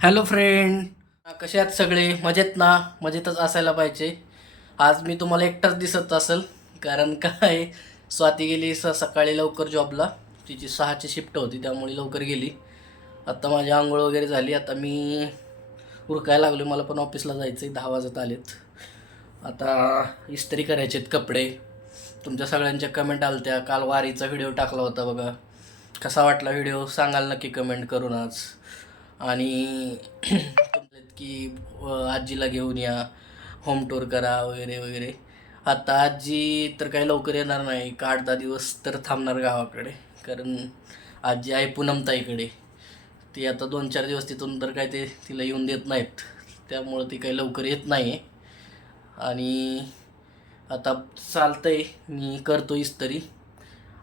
Hello friend, कसे आहात सगळे? मजेत ना? मजेतच असायला पाहिजे. आज मी तुम्हाला एकटाच दिसत असेल, कारण काय, स्वाती गेली सकाळी लवकर जॉबला. तिची 6ची शिफ्ट होती, त्यामुळे लवकर गेली. आता माझी आंघोळ वगैरे झाली. आता मी उरकायला लागलो. मला पण ऑफिसला जायचं आहे, 10 वाजत आलेत. आता इस्त्री करायचे आहेत कपडे. तुमच्या सगळ्यांच्या कमेंट आल्या. काल वारीचा व्हिडिओ टाकला होता बघा. कसा वाटला व्हिडिओ सांगाल नक्की कमेंट करून आज. आणि की आजीला घेऊन या, होम टूर करा वगैरे वगैरे. आता आजी तर काही लवकर येणार नाही, एक 8-10 दिवस तर थांबणार गावाकडे. कारण आजी आहे पूनमताईकडे. ती आता 2-4 दिवस तिथून तर काय ते तिला येऊन देत नाहीत, त्यामुळं ती काही लवकर येत नाही. आणि आता चालतंय, मी करतो इस्त्री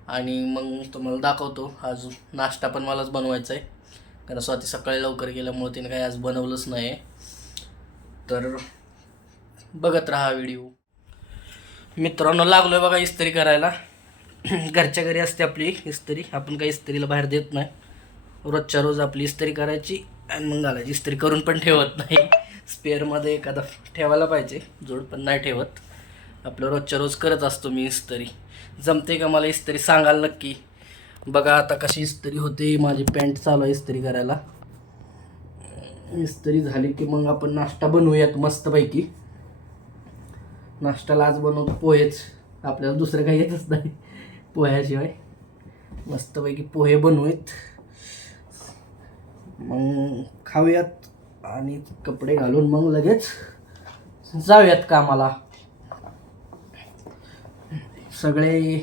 आणि मग तुम्हाला दाखवतो. आज नाश्ता पण मलाच बनवायचा आहे, कारण स्वाती सकाळी लवकर गेल्यामुळे तिने काही आज बनवलंच नाही. तर बघत राहा व्हिडिओ. मित्रांनो, लागलोय बघा इस्त्री करायला. घरच्या घरी असते आपली इस्त्री, आपण काही इस्त्रीला बाहेर देत नाही. रोजच्या रोज आपली इस्त्री करायची आणि मग घालायची. इस्त्री करून पण ठेवत नाही, स्पेअरमध्ये एखादा ठेवायला पाहिजे, जोड पण नाही ठेवत. आपलं रोजच्या रोज करत असतो मी इस्त्री. जमते का मला इस्त्री सांगाल नक्की. बघा आता कशी इस्त्री होते. माझी पॅन्ट चालू आहे इस्त्री करायला. इस्त्री झाली की मग आपण नाश्ता बनवूयात मस्तपैकी. नाश्त्याला आज बनवतो पोहेच, आपल्याला दुसरं काही येतच नाही पोह्याशिवाय. मस्तपैकी पोहे बनवूयात, मग खाऊयात आणि कपडे घालून मग लगेच जाऊयात कामाला. सगळे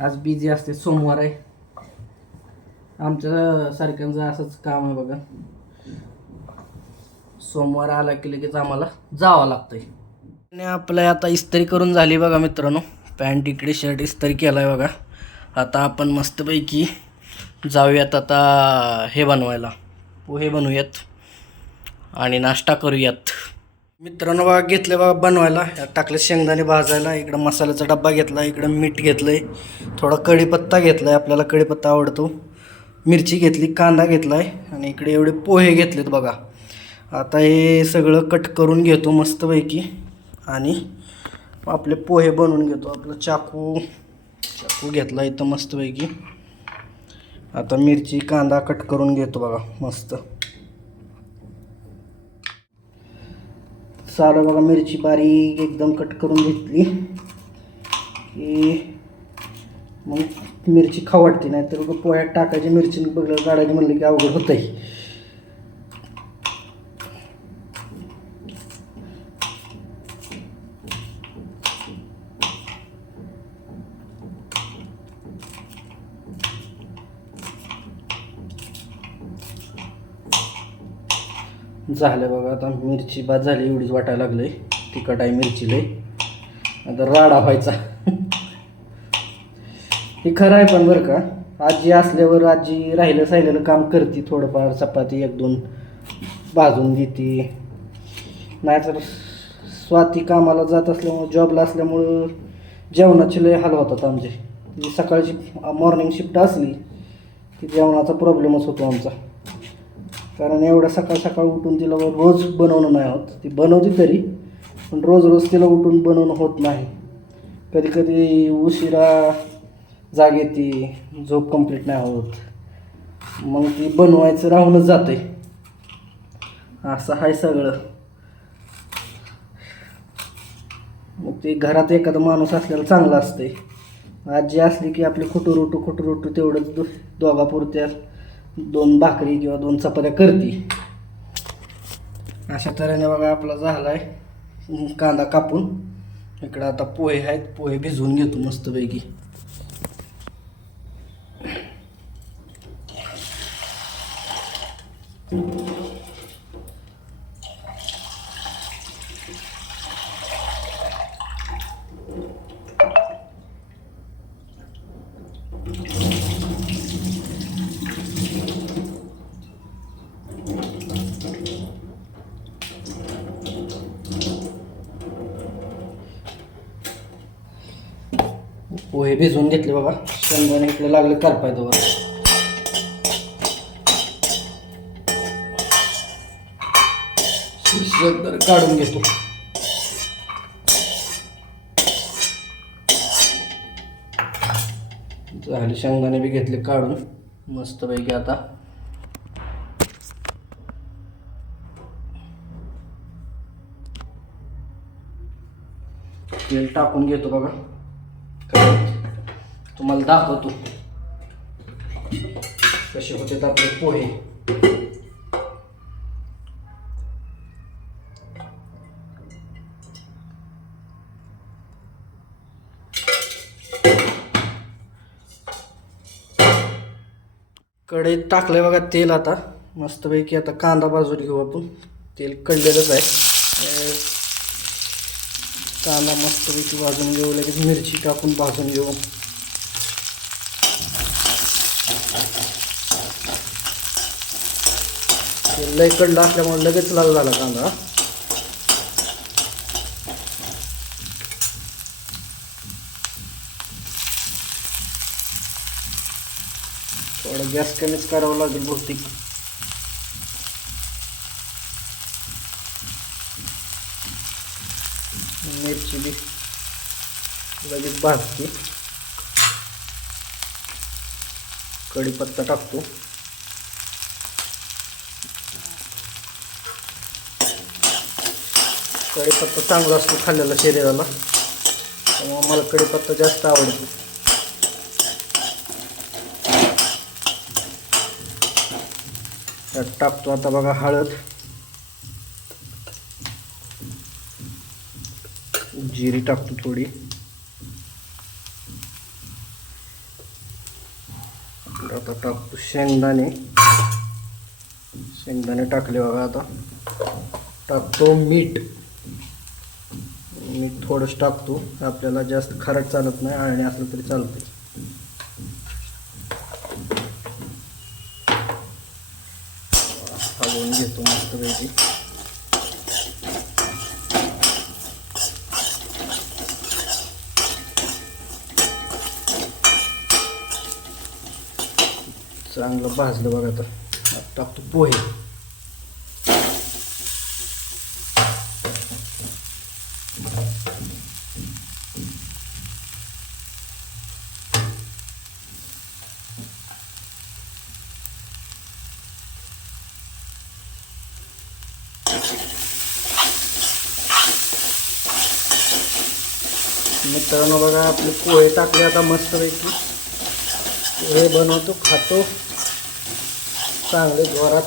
आज बिझी असते, सोमवार आहे. आमच्या सारख्यांचं असंच काम आहे बघा. सोमवार आला की लगेच आम्हाला जावं लागतंय. आणि आपलं आता इस्त्री करून झाली बघा मित्रांनो. पॅन्ट इकडे, शर्ट इस्त्री केला आहे बघा. आता आपण मस्तपैकी जाऊयात आता हे बनवायला, पोहे बनवूयात आणि नाश्ता करूयात. मित्रांनो बघा, घेतले बघा बनवायला. टाकले शेंगदाणे भाजायला. इकडं मसाल्याचा डब्बा घेतला, इकडं मीठ घेतलं आहे, थोडा कढीपत्ता घेतला आहे, आपल्याला कढीपत्ता आवडतो. मिरची घेतली, कांदा घेतला आहे आणि इकडे एवढे पोहे घेतलेत बघा. आता हे सगळं कट करून घेतो मस्तपैकी आणि आपले पोहे बनवून घेतो. आपलं चाकू घेतला इथं मस्तपैकी. आता मिरची कांदा कट करून घेतो बघा मस्त. सारं बघा, मिरची बारीक एकदम कट करून घेतली की मग मिरची खाऊ वाटते. नाही तर पोह्यात टाकायची मिरची, बघलं काढायची म्हणलं की अवघड होत आहे. झालं बघा, आता मिरची बाद झाली, एवढीच वाटायला लागलंय. तिखट आहे मिरची लय, आता राडा व्हायचा. हे खरं आहे पण बरं का, आजी असल्यावर आजी राहिलं साहिलेलं काम करते. थोडंफार चपाती 1-2 भाजून देते. नाहीतर स्वाती कामाला जात असल्यामुळं, जॉबला असल्यामुळं जेवणाचे लय हाल होतात आमचे. ती सकाळची मॉर्निंग शिफ्ट असली की जेवणाचा प्रॉब्लेमच होतो आमचा. कारण एवढं सकाळ सकाळ उठून तिला रोज बनवणं नाही होत. ती बनवते तरी, पण रोज रोज तिला उठून बनवणं होत नाही. कधी कधी उशिरा जाग येते, झोप कंप्लीट नाही होत, मग ती बनवायचं राहूनच जाते. असं आहे सगळं. मग ते घरात एखादा माणूस असलेला चांगला असते. आजी असली की आपली खुटूरुटू तेवढंच दोघापुरत्या 2 भाकरी किंवा 2 चपात्या करते. अशा तऱ्हेने बघा आपला झाला आहे कांदा कापून. इकडं आता पोहे आहेत, पोहे भिजवून घेतो मस्तपैकी. पोहे भिजवून घेतले बघा. शेंगदाणे इकडे लागले करपायचं बघा. काढून घेतो. झाले शेंगदाणे बी घेतले काढून मस्तपैकी. आता तेल टाकून घेतो बघा. तुम्हाला दाखवतो कसे होते आपले पोहे. कढईत टाकलंय बघा तेल. आता मस्तपैकी आता कांदा भाजून घेऊ आपण. तेल कढलेलंच आहे. कांदा मस्तपैकी भाजून घेऊ. लगेच मिरची टाकून भाजून घेऊ. तेल लय कडलं असल्यामुळे लगेच लाल झाला कांदा. थोडा गॅस कमीच करावं लागेल बहुतेक. मिरची बी लगेच भाजते. कढीपत्ता टाकतो. कढीपत्ता चांगला असतो खाल्लेला शरीराला, त्यामुळे मला कढीपत्ता जास्त आवडतो. त्यात टाकतो आता बघा हळद, जिरी टाकतो थोडी. आता टाकतो शेंगदाणे. शेंगदाणे टाकले बघा. आता टाकतो मीठ. मीठ थोडंच टाकतो. आपल्याला जास्त खारट चालत नाही, आळणी असलं तरी चालते. हलवून घेतो मस्तपैकी. चांगलं भाजलं बघा. आता टाकतो पोहे. मित्रांनो बघा आपले पोहे टाकले. आता मस्तपैकी पोहे बनवतो, खातो. चांगले जोरात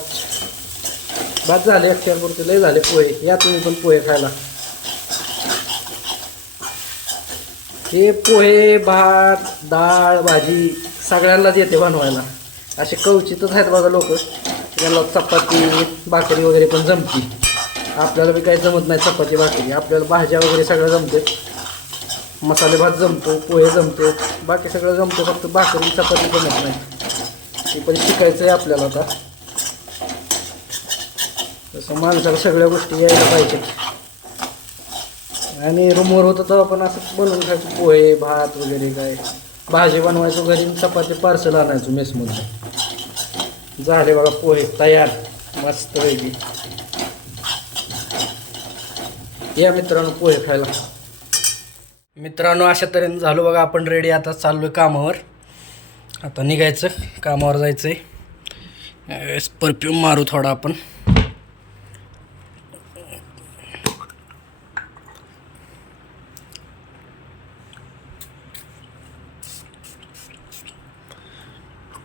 बाद झाले. अक्षरपुरते लय झाले पोहे. या तुम्ही पण पोहे खायला. हे पोहे भात डाळ भाजी सगळ्यांनाच येते बनवायला. असे कवचितच आहेत बघा लोक, ज्यांना चपाती भाकरी वगैरे पण जमती. आपल्याला बी काही जमत नाही चपाती भाकरी. आपल्याला भाज्या वगैरे सगळं जमते. मसाले भात जमतो, पोहे जमतो, बाकी सगळं जमतो. फक्त भाकरी चपाती जमत नाही. ते पण शिकायचं आहे आपल्याला. आता तसं माणसाला सगळ्या गोष्टी यायला पाहिजेत. आणि रूमवर होतं तेव्हा पण असं बनवून खायचं पोहे भात वगैरे. काय भाजी बनवायचो घरी, चपाती पार्सल आणायचो मेसमध्ये. झाले बघा पोहे तयार मस्त वेगळी. या मित्रांनो पोहे खायला. मित्रांनो अशा तऱ्हेने झालो बघा आपण रेडी. आता चाललो आहे कामावर. आता निघायचं, कामावर जायचं आहे. परफ्यूम मारू थोडा आपण.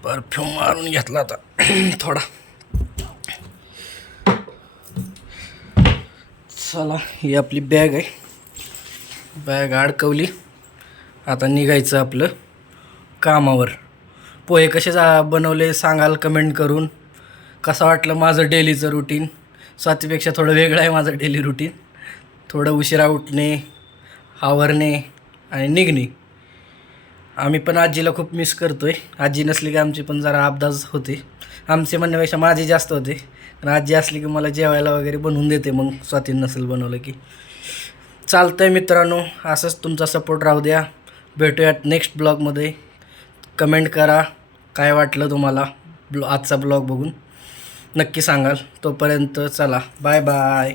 परफ्यूम मारून घेतला आता थोडा. चला ही आपली बॅग आहे. बॅग अडकवली. आता निघायचं आपलं कामावर. पोहे कसे बनवले सांगाल कमेंट करून. कसं वाटलं माझं डेलीचं रुटीन. स्वातीपेक्षा थोडं वेगळं आहे माझं डेली रुटीन. थोडं उशिरा उठणे, आवरणे आणि निघणे. आम्ही पण आजीला खूप मिस करतो आहे. आजी नसली की आमची पण जरा अपदाज होते. आमचे म्हणण्यापेक्षा माझी जास्त होते. कारण आजी असली की मला जेवायला वगैरे बनवून देते. मग स्वातीन नसेल बनवलं की चालतं आहे. मित्रांनो असंच तुमचा सपोर्ट राहू द्या. भेटूयात नेक्स्ट ब्लॉगमध्ये. कमेंट करा काय वाटलं तुम्हाला आजचा ब्लॉग बघून. नक्की सांगाल. तोपर्यंत चला बाय बाय.